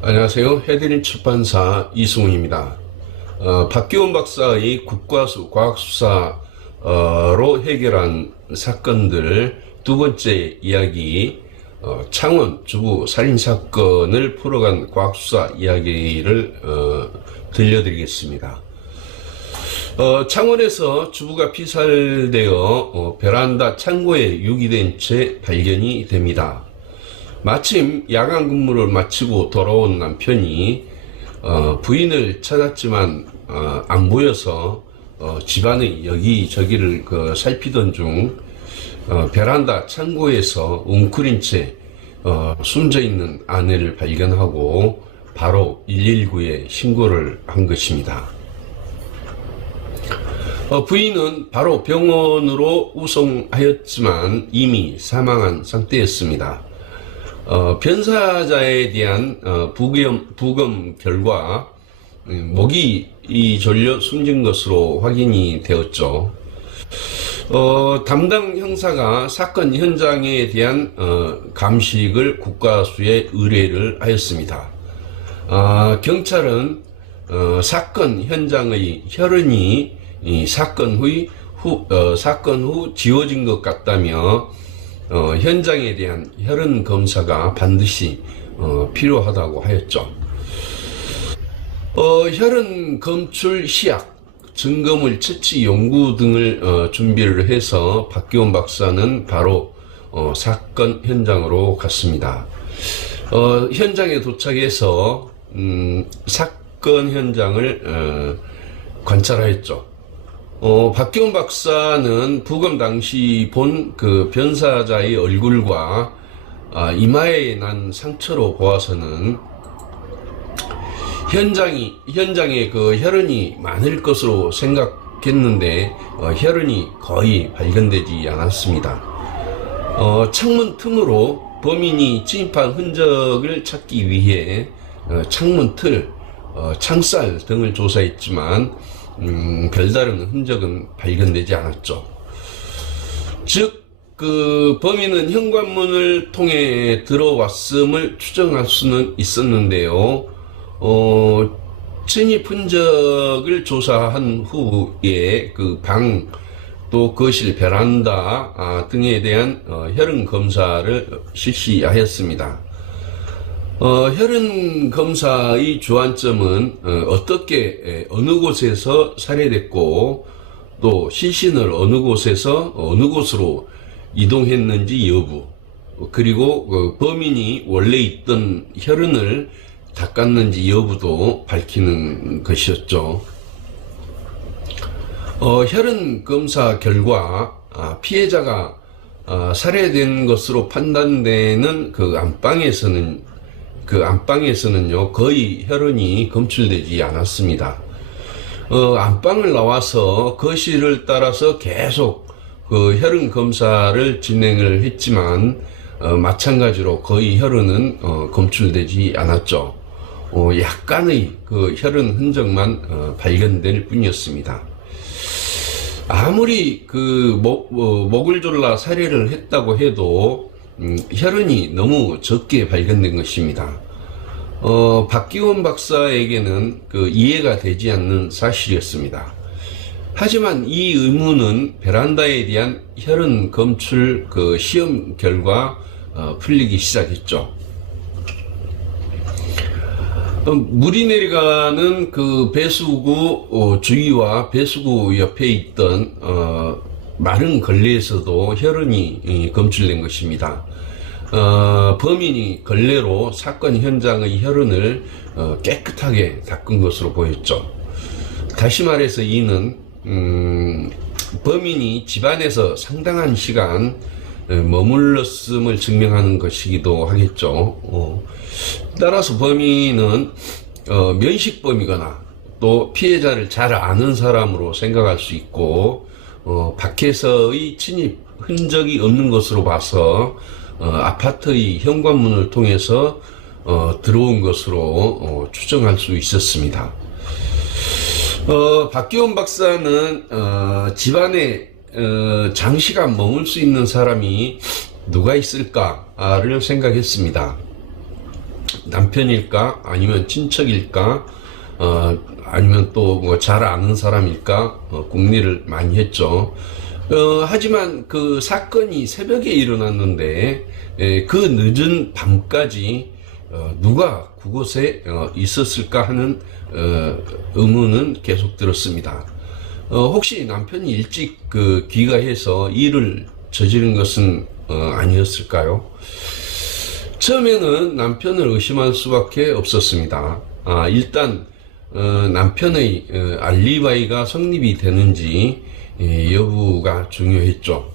안녕하세요. 해드림 출판사 이승훈입니다. 박기원 박사의 국과수 과학수사로 해결한 사건들 두 번째 이야기, 창원 주부 살인사건을 풀어간 과학수사 이야기를 들려드리겠습니다. 창원에서 주부가 피살되어 베란다 창고에 유기된 채 발견이 됩니다. 마침 야간 근무를 마치고 돌아온 남편이 부인을 찾았지만 안 보여서 집안의 여기저기를 살피던 중 베란다 창고에서 웅크린 채 숨져 있는 아내를 발견하고 바로 119에 신고를 한 것입니다. 부인은 바로 병원으로 우송하였지만 이미 사망한 상태였습니다. 변사자에 대한 부검 결과 목이 졸려 숨진 것으로 확인이 되었죠. 담당 형사가 사건 현장에 대한 감식을 국과수에 의뢰를 하였습니다. 경찰은 사건 현장의 혈흔이 사건 후 지워진 것 같다며 현장에 대한 혈흔 검사가 반드시 필요하다고 하였죠. 혈흔 검출 시약, 증거물 채취 연구 등을 준비를 해서 박기원 박사는 바로 사건 현장으로 갔습니다. 현장에 도착해서 사건 현장을 관찰하였죠. 박기원 박사는 부검 당시 본 그 변사자의 얼굴과 이마에 난 상처로 보아서는 현장에 그 혈흔이 많을 것으로 생각했는데 혈흔이 거의 발견되지 않았습니다. 창문 틈으로 범인이 침입한 흔적을 찾기 위해 창문 틀, 창살 등을 조사했지만 별다른 흔적은 발견되지 않았죠. 즉, 그 범인은 현관문을 통해 들어왔음을 추정할 수는 있었는데요. 침입 흔적을 조사한 후에 그 방, 또 거실, 베란다 등에 대한 혈흔 검사를 실시하였습니다. 혈흔 검사의 주안점은 어떻게 어느 곳에서 살해됐고 또 시신을 어느 곳에서 어느 곳으로 이동했는지 여부, 그리고 범인이 원래 있던 혈흔을 닦았는지 여부도 밝히는 것이었죠. 혈흔 검사 결과 피해자가 살해된 것으로 판단되는 그 안방에서는요, 거의 혈흔이 검출되지 않았습니다. 안방을 나와서 거실을 따라서 계속 그 혈흔 검사를 진행을 했지만, 마찬가지로 거의 혈흔은 검출되지 않았죠. 약간의 그 혈흔 흔적만 발견될 뿐이었습니다. 아무리 그 목을 졸라 살해를 했다고 해도 혈흔이 너무 적게 발견된 것입니다. 박기원 박사에게는 그 이해가 되지 않는 사실이었습니다. 하지만 이 의문은 베란다에 대한 혈흔 검출 그 시험 결과 풀리기 시작했죠. 물이 내려가는 그 배수구 주위와 배수구 옆에 있던 마른 걸레에서도 혈흔이 검출된 것입니다. 범인이 걸레로 사건 현장의 혈흔을 깨끗하게 닦은 것으로 보였죠. 다시 말해서 이는 범인이 집안에서 상당한 시간 머물렀음을 증명하는 것이기도 하겠죠. 따라서 범인은 면식범이거나 또 피해자를 잘 아는 사람으로 생각할 수 있고, 밖에서의 침입 흔적이 없는 것으로 봐서 아파트의 현관문을 통해서 들어온 것으로 추정할 수 있었습니다. 박기원 박사는 집안에 장시간 머물 수 있는 사람이 누가 있을까를 생각했습니다. 남편일까? 아니면 친척일까? 아니면 또 뭐 잘 아는 사람일까? 궁리를 많이 했죠. 하지만 그 사건이 새벽에 일어났는데, 그 늦은 밤까지 누가 그곳에 있었을까 하는 의문은 계속 들었습니다. 혹시 남편이 일찍 귀가해서 일을 저지른 것은 아니었을까요? 처음에는 남편을 의심할 수밖에 없었습니다. 일단 남편의 알리바이가 성립이 되는지 여부가 중요했죠.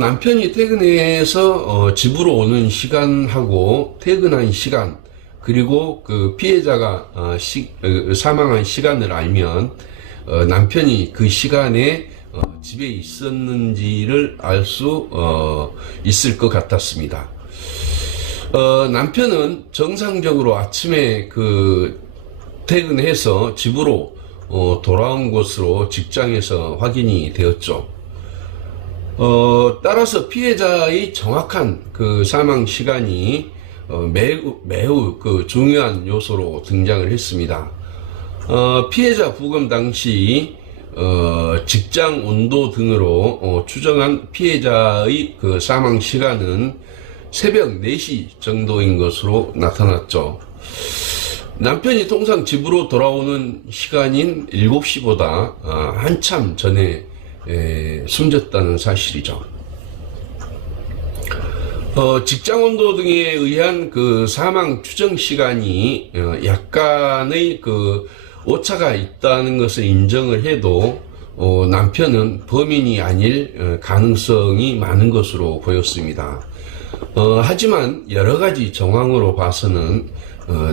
남편이 퇴근해서 집으로 오는 시간하고 퇴근한 시간, 그리고 그 피해자가 사망한 시간을 알면 남편이 그 시간에 집에 있었는지를 알 수 있을 것 같았습니다. 남편은 정상적으로 아침에 퇴근해서 집으로 돌아온 것으로 직장에서 확인이 되었죠. 따라서 피해자의 정확한 그 사망 시간이 매우 중요한 요소로 등장을 했습니다. 피해자 부검 당시 직장 온도 등으로 추정한 피해자의 그 사망 시간은 새벽 4시 정도인 것으로 나타났죠. 남편이 통상 집으로 돌아오는 시간인 7시보다 한참 전에 숨졌다는 사실이죠. 직장 온도 등에 의한 그 사망 추정 시간이 약간의 그 오차가 있다는 것을 인정을 해도 남편은 범인이 아닐 가능성이 많은 것으로 보였습니다. 하지만 여러 가지 정황으로 봐서는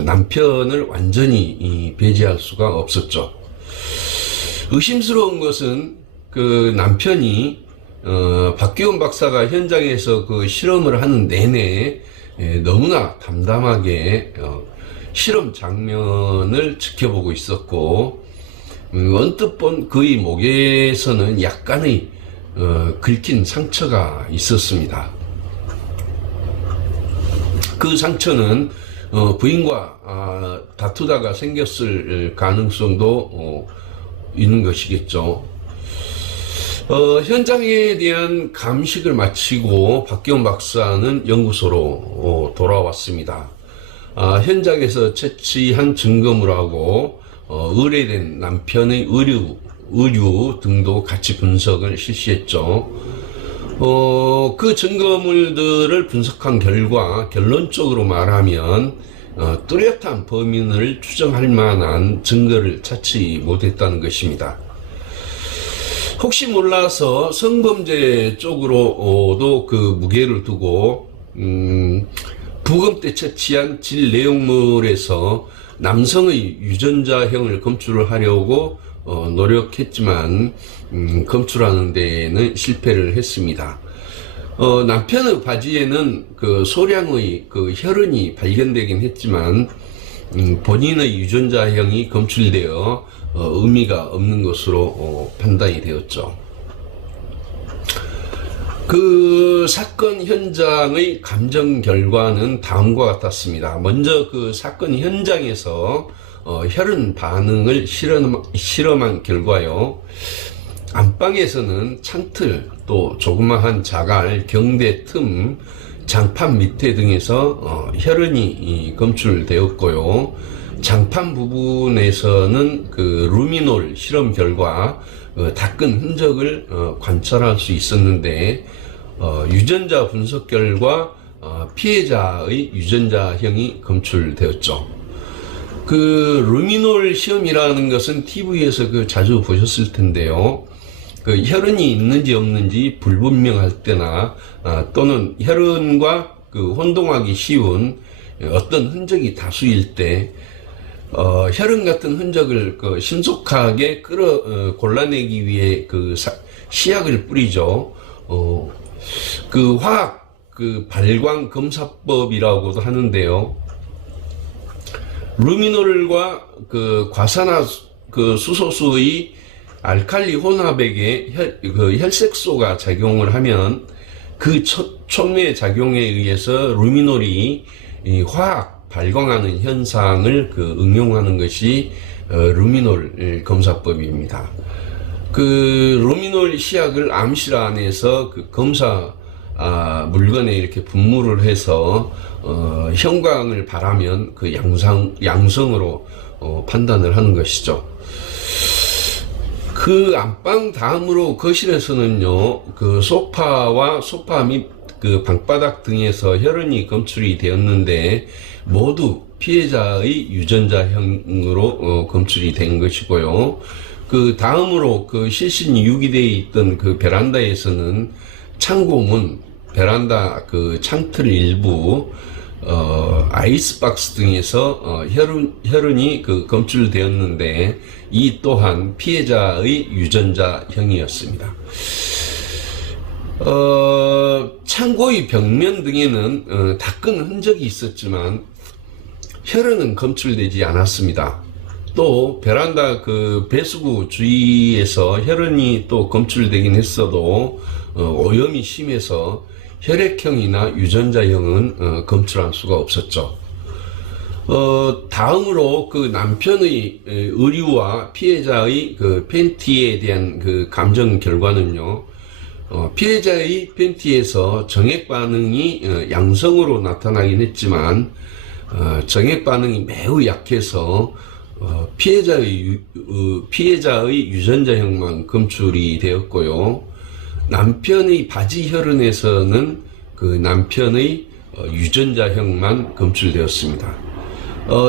남편을 완전히 배제할 수가 없었죠. 의심스러운 것은 그 남편이 박기훈 박사가 현장에서 그 실험을 하는 내내 너무나 담담하게 실험 장면을 지켜보고 있었고, 언뜻 본 그의 목에서는 약간의 긁힌 상처가 있었습니다. 그 상처는 부인과 다투다가 생겼을 가능성도 있는 것이겠죠. 현장에 대한 감식을 마치고 박기훈 박사는 연구소로 돌아왔습니다. 현장에서 채취한 증거물하고 의뢰된 남편의 의류 등도 같이 분석을 실시했죠. 그 증거물들을 분석한 결과 결론적으로 말하면 뚜렷한 범인을 추정할 만한 증거를 찾지 못했다는 것입니다. 혹시 몰라서 성범죄 쪽으로도 그 무게를 두고 부검 때 채취한 질 내용물에서 남성의 유전자형을 검출을 하려고 노력했지만 검출하는 데에는 실패를 했습니다. 남편의 바지에는 그 소량의 그 혈흔이 발견되긴 했지만 본인의 유전자형이 검출되어 의미가 없는 것으로 판단이 되었죠. 그 사건 현장의 감정 결과는 다음과 같았습니다. 먼저 그 사건 현장에서 혈흔 반응을 실험한 결과요. 안방에서는 창틀, 또 조그마한 자갈, 경대 틈, 장판 밑에 등에서 혈흔이 검출되었고요. 장판 부분에서는 그 루미놀 실험 결과 닦은 흔적을 관찰할 수 있었는데, 유전자 분석 결과 피해자의 유전자형이 검출되었죠. 그 루미놀 시험이라는 것은 TV에서 자주 보셨을 텐데요. 그 혈흔이 있는지 없는지 불분명할 때나 또는 혈흔과 그 혼동하기 쉬운 어떤 흔적이 다수일 때 혈흔 같은 흔적을 신속하게 골라내기 위해 시약을 뿌리죠. 그 화학 발광 검사법이라고도 하는데요. 루미놀과 과산화 수소수의 알칼리 혼합에게 혈색소가 작용을 하면 그 촉매 작용에 의해서 루미놀이 이 화학 발광하는 현상을 그 응용하는 것이 루미놀 검사법입니다. 그 루미놀 시약을 암실 안에서 그 검사 물건에 이렇게 분무를 해서 형광을 바라면 그 양성으로 판단을 하는 것이죠. 그 안방 다음으로 거실에서는요, 그 소파와 소파 및 그 방바닥 등에서 혈흔이 검출이 되었는데 모두 피해자의 유전자형으로 검출이 된 것이고요. 그 다음으로 그 실신이 유기되어 있던 그 베란다에서는 창고문, 베란다 그 창틀 일부, 아이스박스 등에서 혈흔이 그 검출되었는데 이 또한 피해자의 유전자형이었습니다. 창고의 벽면 등에는 닦은 흔적이 있었지만 혈흔은 검출되지 않았습니다. 또 베란다 그 배수구 주위에서 혈흔이 또 검출되긴 했어도 오염이 심해서 혈액형이나 유전자형은 검출할 수가 없었죠. 다음으로 그 남편의 의류와 피해자의 그 팬티에 대한 그 감정 결과는요, 피해자의 팬티에서 정액 반응이 양성으로 나타나긴 했지만 정액 반응이 매우 약해서 피해자의 유전자형만 검출이 되었고요. 남편의 바지 혈흔에서는 그 남편의 유전자형만 검출되었습니다.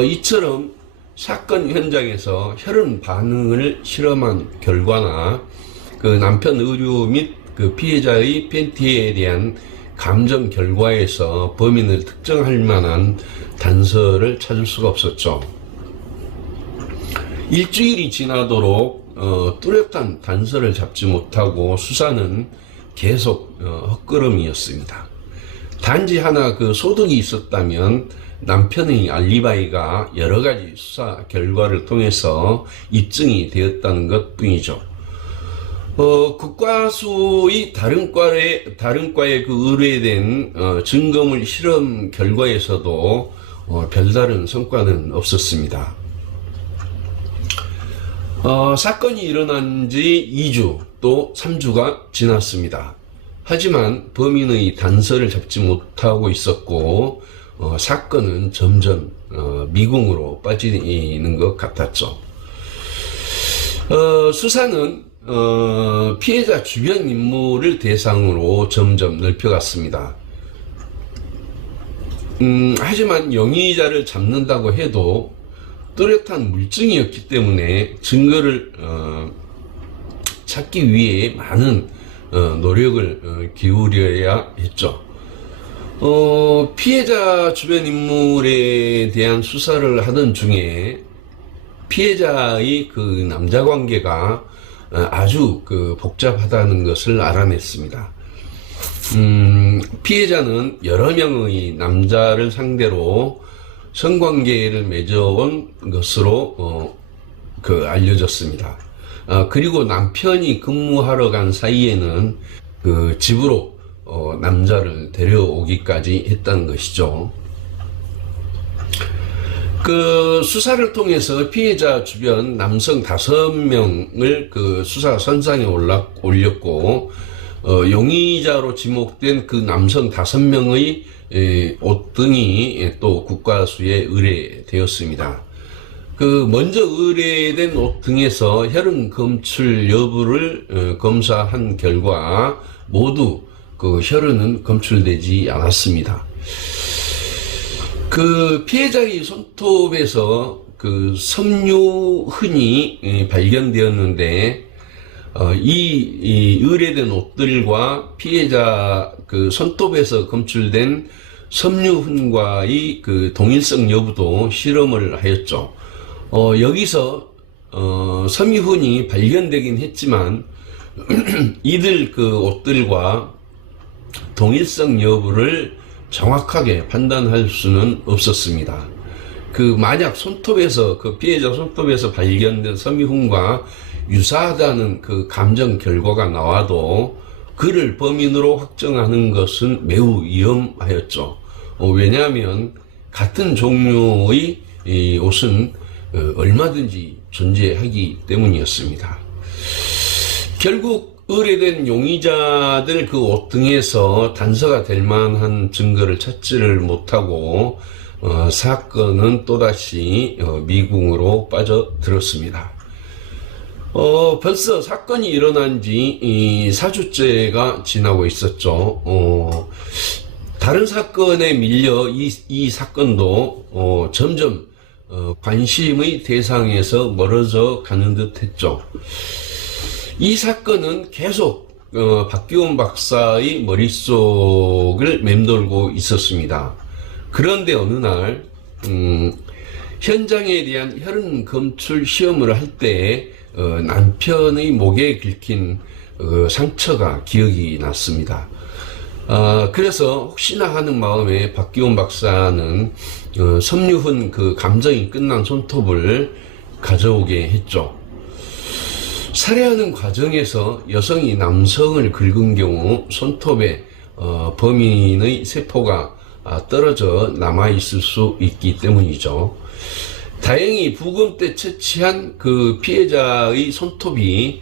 이처럼 사건 현장에서 혈흔 반응을 실험한 결과나 그 남편 의류 및 그 피해자의 팬티에 대한 감정 결과에서 범인을 특정할 만한 단서를 찾을 수가 없었죠. 일주일이 지나도록 뚜렷한 단서를 잡지 못하고 수사는 계속 헛걸음이었습니다. 단지 하나 그 소득이 있었다면 남편의 알리바이가 여러 가지 수사 결과를 통해서 입증이 되었다는 것 뿐이죠. 국과수의 다른 과에 그 의뢰된 증거물 실험 결과에서도 별다른 성과는 없었습니다. 사건이 일어난 지 2주 또 3주가 지났습니다. 하지만 범인의 단서를 잡지 못하고 있었고 사건은 점점 미궁으로 빠지는 것 같았죠. 수사는 피해자 주변 인물을 대상으로 점점 넓혀갔습니다. 하지만 용의자를 잡는다고 해도 뚜렷한 물증이었기 때문에 증거를 찾기 위해 많은 노력을 기울여야 했죠. 피해자 주변 인물에 대한 수사를 하던 중에 피해자의 그 남자 관계가 아주 그 복잡하다는 것을 알아냈습니다. 피해자는 여러 명의 남자를 상대로 성관계를 맺어온 것으로 알려졌습니다. 그리고 남편이 근무하러 간 사이에는 그 집으로 남자를 데려오기까지 했다는 것이죠. 그 수사를 통해서 피해자 주변 남성 5명을 그 수사 선상에 올렸고 용의자로 지목된 그 남성 5명의 옷 등이 또 국과수에 의뢰되었습니다. 그 먼저 의뢰된 옷 등에서 혈흔 검출 여부를 검사한 결과 모두 그 혈흔은 검출되지 않았습니다. 그 피해자의 손톱에서 그 섬유흔이 발견되었는데 이 의뢰된 옷들과 피해자 그 손톱에서 검출된 섬유흔과의 그 동일성 여부도 실험을 하였죠. 여기서 섬유흔이 발견되긴 했지만 이들 그 옷들과 동일성 여부를 정확하게 판단할 수는 없었습니다. 그 만약 손톱에서 그 피해자 손톱에서 발견된 섬유흔과 유사하다는 그 감정 결과가 나와도 그를 범인으로 확정하는 것은 매우 위험하였죠. 왜냐하면 같은 종류의 이 옷은 얼마든지 존재하기 때문이었습니다. 결국 의뢰된 용의자들 그 옷 등에서 단서가 될 만한 증거를 찾지를 못하고 사건은 또다시 미궁으로 빠져들었습니다. 벌써 사건이 일어난 지 4주째가 지나고 있었죠. 다른 사건에 밀려 이 사건도 점점 관심의 대상에서 멀어져 가는 듯 했죠. 이 사건은 계속 박기원 박사의 머릿속을 맴돌고 있었습니다. 그런데 어느 날 현장에 대한 혈흔 검출 시험을 할 때 남편의 목에 긁힌 상처가 기억이 났습니다. 그래서 혹시나 하는 마음에 박기원 박사는 섬유훈 그 감정이 끝난 손톱을 가져오게 했죠. 살해하는 과정에서 여성이 남성을 긁은 경우 손톱에 범인의 세포가 떨어져 남아있을 수 있기 때문이죠. 다행히 부검 때 채취한 그 피해자의 손톱이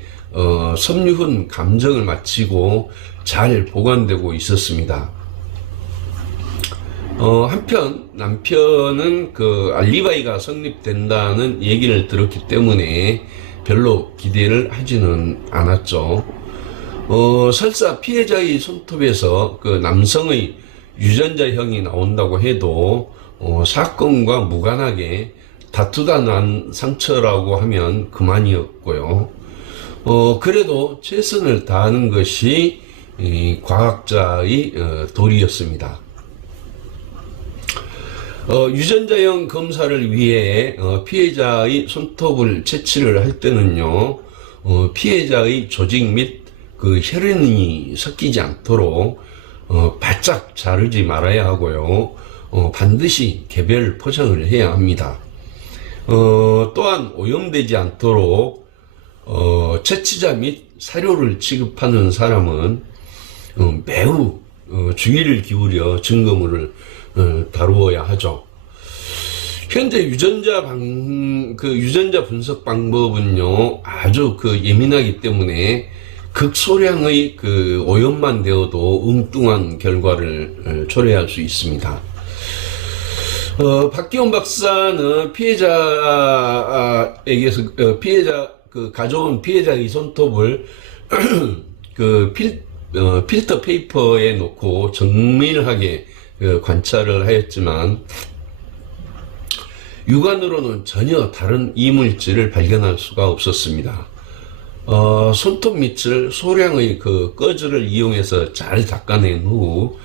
섬유훈 감정을 마치고 잘 보관되고 있었습니다. 한편 남편은 그 알리바이가 성립된다는 얘기를 들었기 때문에 별로 기대를 하지는 않았죠. 설사 피해자의 손톱에서 그 남성의 유전자형이 나온다고 해도 사건과 무관하게 다투다 난 상처라고 하면 그만이었고요. 그래도 최선을 다하는 것이 과학자의 도리였습니다. 유전자형 검사를 위해 피해자의 손톱을 채취를 할 때는요, 피해자의 조직 및 그 혈흔이 섞이지 않도록 바짝 자르지 말아야 하고요, 반드시 개별 포장을 해야 합니다. 또한 오염되지 않도록 채취자 및 사료를 취급하는 사람은 매우 주의를 기울여 증거물을 다루어야 하죠. 현재 유전자 분석 방법은요, 아주 예민하기 때문에 극소량의 오염만 되어도 엉뚱한 결과를 초래할 수 있습니다. 박기원 박사는 피해자에게서 가져온 피해자의 손톱을 필터 페이퍼에 놓고 정밀하게 관찰을 하였지만 육안으로는 전혀 다른 이물질을 발견할 수가 없었습니다. 손톱 밑을 소량의 꺼즈를 이용해서 잘 닦아낸 후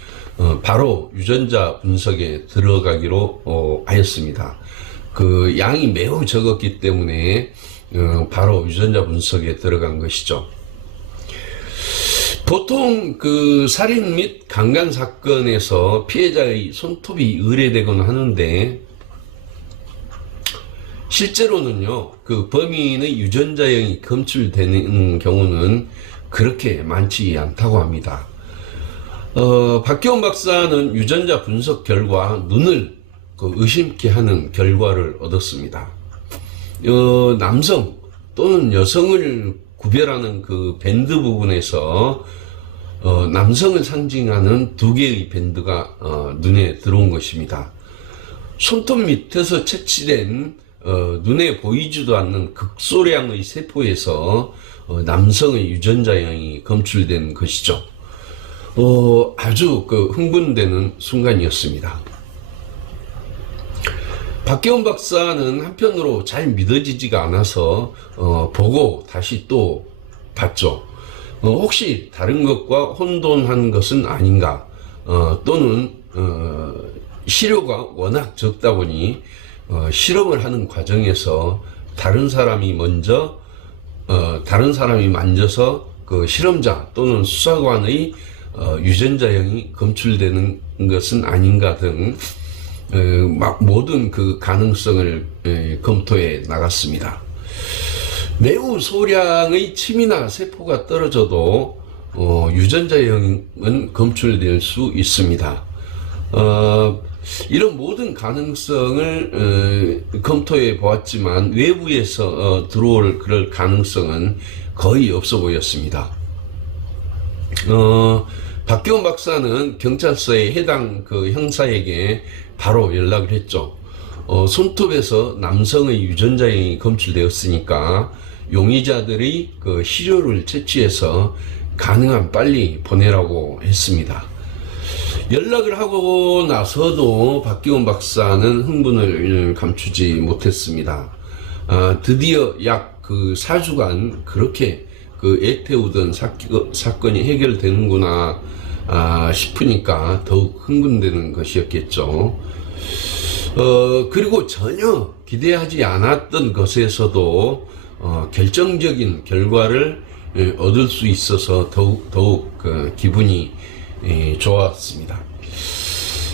바로 유전자 분석에 들어가기로 하였습니다. 양이 매우 적었기 때문에 바로 유전자 분석에 들어간 것이죠. 보통 살인 및 강간 사건에서 피해자의 손톱이 의뢰되곤 하는데 실제로는요, 범인의 유전자형이 검출되는 경우는 그렇게 많지 않다고 합니다. 박기원 박사는 유전자 분석 결과 눈을 의심케 하는 결과를 얻었습니다. 남성 또는 여성을 구별하는 밴드 부분에서 남성을 상징하는 2개의 밴드가 눈에 들어온 것입니다. 손톱 밑에서 채취된 눈에 보이지도 않는 극소량의 세포에서 남성의 유전자형이 검출된 것이죠. 아주 흥분되는 순간이었습니다. 박기원 박사는 한편으로 잘 믿어지지가 않아서 보고 다시 또 봤죠. 혹시 다른 것과 혼돈한 것은 아닌가, 또는 시료가 워낙 적다 보니 실험을 하는 과정에서 다른 사람이 만져서 실험자 또는 수사관의 유전자형이 검출되는 것은 아닌가 등 모든 가능성을 검토해 나갔습니다. 매우 소량의 침이나 세포가 떨어져도 유전자형은 검출될 수 있습니다. 이런 모든 가능성을 검토해 보았지만 외부에서 들어올 그럴 가능성은 거의 없어 보였습니다. 박기원 박사는 경찰서의 해당 그 형사에게 바로 연락을 했죠. 손톱에서 남성의 유전자형이 검출되었으니까 용의자들의 그 시료를 채취해서 가능한 빨리 보내라고 했습니다. 연락을 하고 나서도 박기원 박사는 흥분을 감추지 못했습니다. 드디어 약 그 4주간 그렇게 그 애태우던 사건이 해결되는구나 싶으니까 더욱 흥분되는 것이었겠죠. 그리고 전혀 기대하지 않았던 것에서도 결정적인 결과를 얻을 수 있어서 더욱 기분이 좋았습니다.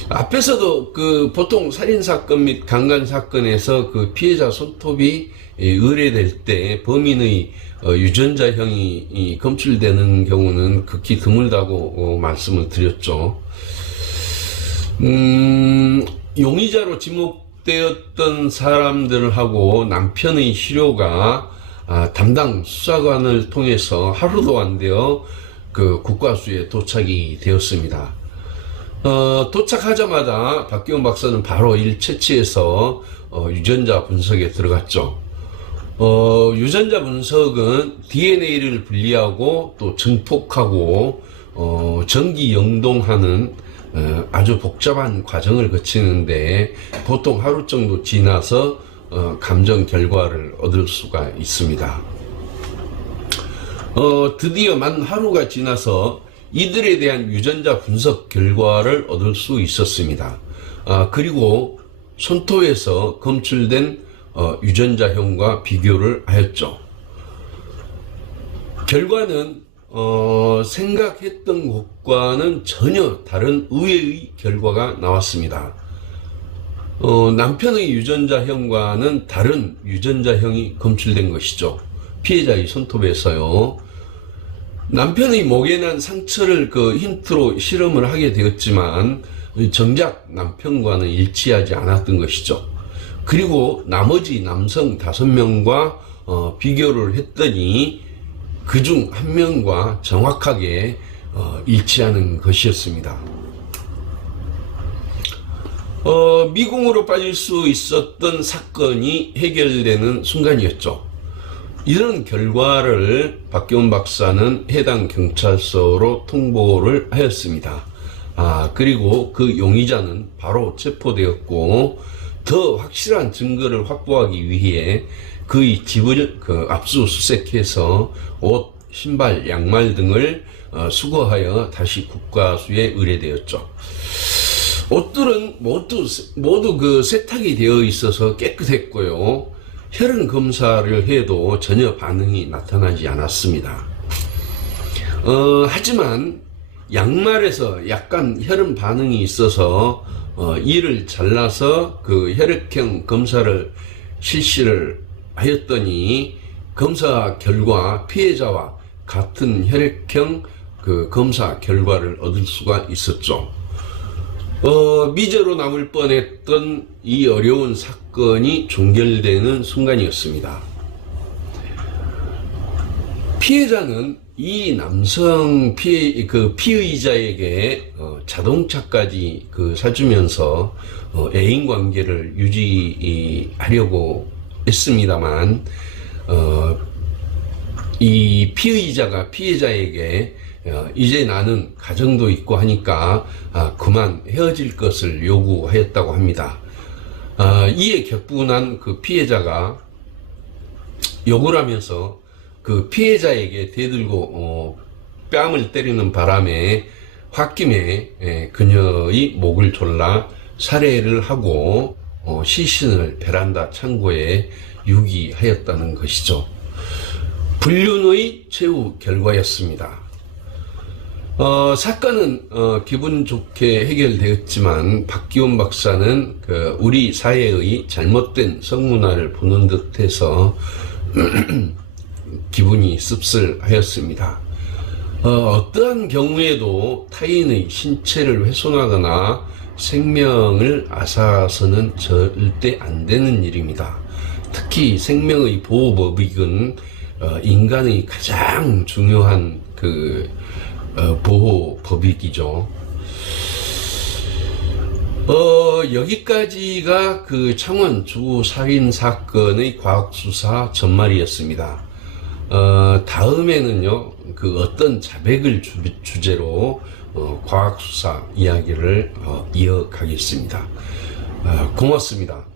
앞에서도 그 보통 살인사건 및 강간사건에서 그 피해자 손톱이 의뢰될 때 범인의 유전자형이 검출되는 경우는 극히 드물다고 말씀을 드렸죠. 용의자로 지목되었던 사람들하고 남편의 시료가 담당 수사관을 통해서 하루도 안 되어 그 국과수에 도착이 되었습니다. 도착하자마자 박기원 박사는 바로 이를 채취해서 유전자 분석에 들어갔죠. 유전자 분석은 DNA를 분리하고 또 증폭하고 전기 영동하는 아주 복잡한 과정을 거치는데 보통 하루 정도 지나서 감정 결과를 얻을 수가 있습니다. 드디어 만 하루가 지나서 이들에 대한 유전자 분석 결과를 얻을 수 있었습니다. 그리고 손톱에서 검출된 유전자형과 비교를 하였죠. 결과는 생각했던 것과는 전혀 다른 의외의 결과가 나왔습니다. 남편의 유전자형과는 다른 유전자형이 검출된 것이죠. 피해자의 손톱에서요. 남편의 목에 난 상처를 그 힌트로 실험을 하게 되었지만 정작 남편과는 일치하지 않았던 것이죠. 그리고 나머지 남성 5명과 비교를 했더니 그중 1명과 정확하게 일치하는 것이었습니다. 미궁으로 빠질 수 있었던 사건이 해결되는 순간이었죠. 이런 결과를 박기원 박사는 해당 경찰서로 통보를 하였습니다. 그리고 그 용의자는 바로 체포되었고 더 확실한 증거를 확보하기 위해 그의 집을 압수수색해서 옷, 신발, 양말 등을 수거하여 다시 국과수에 의뢰되었죠. 옷들은 모두 그 세탁이 되어 있어서 깨끗했고요. 혈흔 검사를 해도 전혀 반응이 나타나지 않았습니다. 하지만 양말에서 약간 혈흔 반응이 있어서 이를 잘라서 그 혈액형 검사를 실시를 하였더니 검사 결과 피해자와 같은 혈액형 그 검사 결과를 얻을 수가 있었죠. 미제로 남을 뻔했던 이 어려운 사건이 종결되는 순간이었습니다. 피해자는 이 남성 피의자에게 자동차까지 사주면서 애인 관계를 유지하려고 했습니다만 이 피의자가 피해자에게 이제 나는 가정도 있고 하니까 그만 헤어질 것을 요구하였다고 합니다. 이에 격분한 그 피해자가 욕을 하면서 그 피해자에게 대들고 뺨을 때리는 바람에 홧김에 그녀의 목을 졸라 살해를 하고 시신을 베란다 창고에 유기하였다는 것이죠. 불륜의 최후 결과였습니다. 사건은 기분 좋게 해결되었지만 박기원 박사는 우리 사회의 잘못된 성문화를 보는 듯해서 기분이 씁쓸하였습니다. 어떠한 경우에도 타인의 신체를 훼손하거나 생명을 앗아서는 절대 안 되는 일입니다. 특히 생명의 보호법익은 인간의 가장 중요한 보호법익이죠. 여기까지가 그 창원 주살인 사건의 과학수사 전말이었습니다. 다음에는요, 어떤 자백을 주제로 과학수사 이야기를 이어가겠습니다. 고맙습니다.